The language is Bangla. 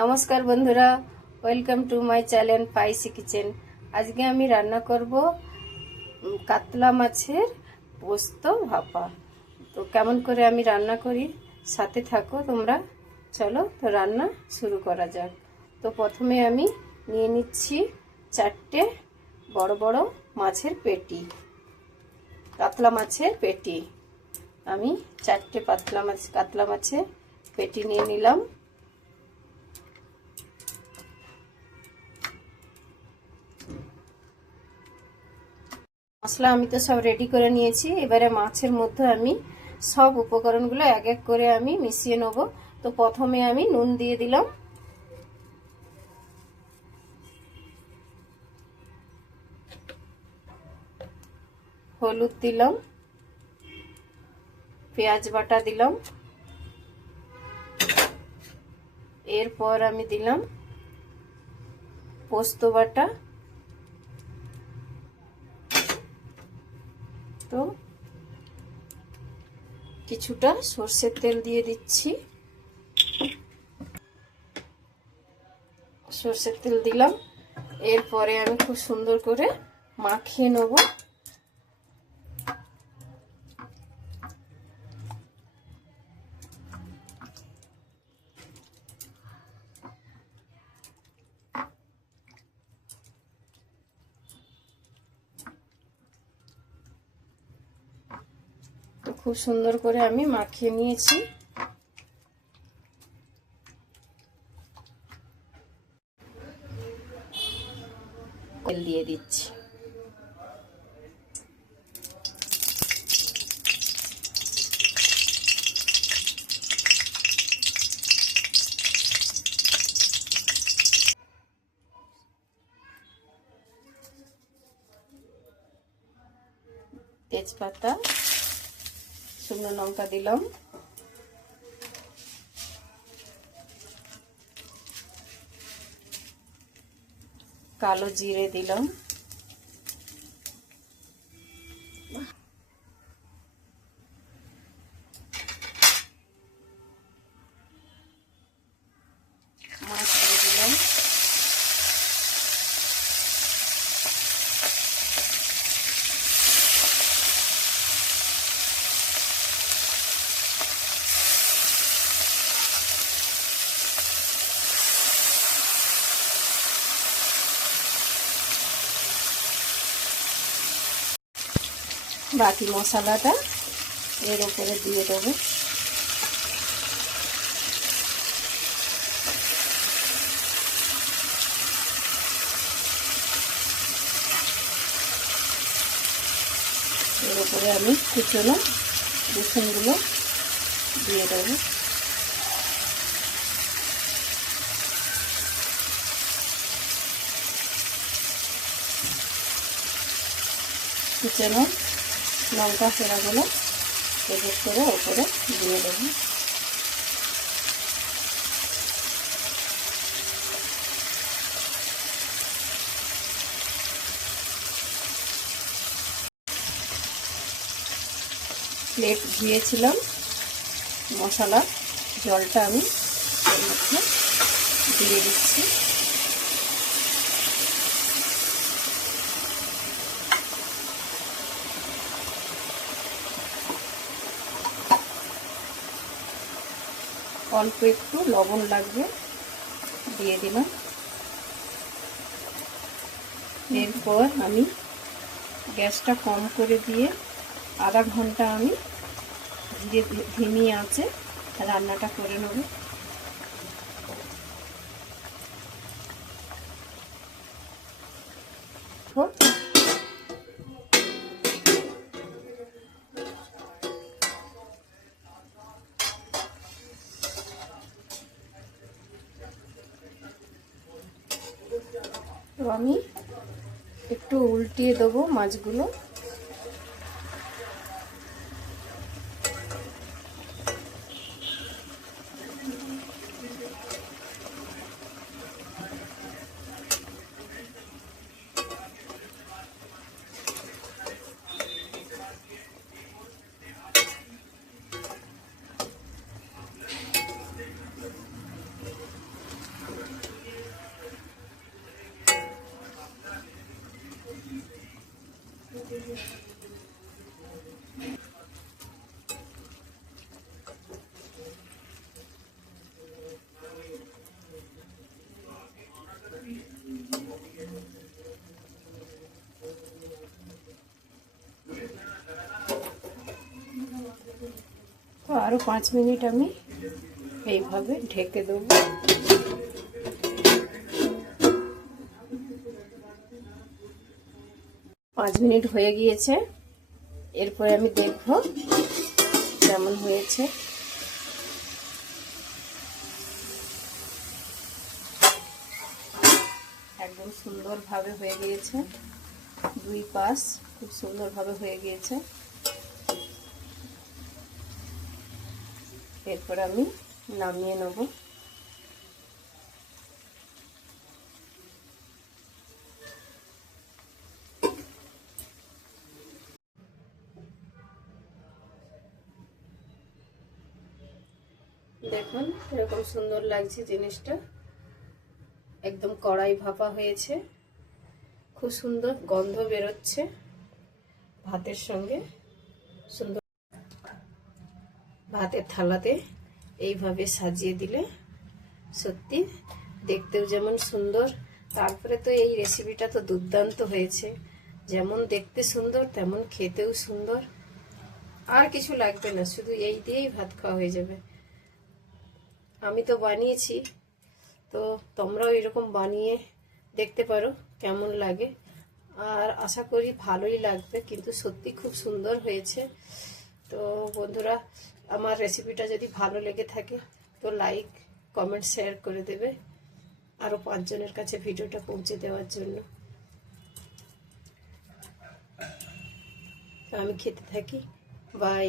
নমস্কার বন্ধুরা, welcome to my channel spicy kitchen. আজকে আমি রান্না করব কাতলা মাছের পোস্ত ভাপা। তো কেমন করে আমি রান্না করি সাথে থাকো তোমরা। চলো তো রান্না শুরু করা যাক। তো প্রথমে আমি নিয়ে নিচ্ছি 4টে বড় বড় মাছের পেটি, কাতলা মাছের পেটি। আমি 4টে কাতলা মাছের পেটি নিয়ে নিলাম। মশলা আমি তো সব রেডি করে নিয়েছি। এবারে মাছের মধ্যে আমি সব উপকরণগুলো এক এক করে আমি মিশিয়ে নেব। তো প্রথমে আমি নুন দিয়ে দিলাম, হলুদ দিলাম, পেঁয়াজ বাটা দিলাম, এরপর আমি দিলাম পোস্ত বাটা, তো কিছুটা সর্ষের তেল দিয়ে দিচ্ছি। সর্ষের তেল দিলাম, এরপরে আমি খুব সুন্দর করে মাখিয়ে নেব। তো খুব সুন্দর করে আমি মাখিয়ে নিয়েছি। তেল দিয়ে দিচ্ছি। তেজপাতা, শুকনো লঙ্কা দিলাম, কালো জিরে দিলাম, মাছ দিয়ে দিলাম, বাকি মশলাটা এর উপরে দিয়ে দেবো। এর উপরে আমি কুচনো রসুনগুলো দিয়ে দেবো। কুচনো লঙ্কা ফেরাগুলো এদের করে ওপরে দিয়ে দেবো। প্লেট ধুয়েছিলাম, মশলা জলটা আমি এর মধ্যে দিয়ে দিচ্ছি। অল্প একটু লবণ লাগবে, দিয়ে দিলাম। এরপর আমি গ্যাসটা কম করে দিয়ে আধা ঘন্টা আমি ধিমি আঁচে রান্নাটা করে নেব। তো আমি একটু উল্টিয়ে দেবো মাছগুলো। তো আরও 5 মিনিট আমি এইভাবে ঢেকে দেবো। 5 মিনিট হয়ে গিয়েছে, এরপরে আমি দেখব কেমন হয়েছে। একদম সুন্দরভাবে হয়ে গিয়েছে, 2 পাশ খুব সুন্দরভাবে হয়ে গিয়েছে। এরপর আমি নামিয়ে নেব। দেখুন এরকম সুন্দর লাগছে জিনিসটা, একদম কড়াই ভাপা হয়েছে, খুব সুন্দর গন্ধ বেরোচ্ছে ভাতের সঙ্গে। সুন্দর ভাতের থালাতে এইভাবে সাজিয়ে দিলে সত্যি দেখতেও যেমন সুন্দর, তারপরে তো এই রেসিপিটা তো দুর্দান্ত হয়েছে, যেমন দেখতে সুন্দর তেমন খেতেও সুন্দর। আর কিছু লাগবে না, শুধু এই দিয়েই ভাত খাওয়া হয়ে যাবে। আমি তো বানিয়েছি, তো তোমরাও এরকম বানিয়ে দেখতে পারো কেমন লাগে, আর আশা করি ভালোই লাগবে, কিন্তু সত্যি খুব সুন্দর হয়েছে। তো বন্ধুরা, আমার রেসিপিটা যদি ভালো লেগে থাকে তো লাইক কমেন্ট শেয়ার করে দেবে, আরও 5 জনের কাছে ভিডিওটা পৌঁছে দেওয়ার জন্য। তো আমি খেতে থাকি, বাই।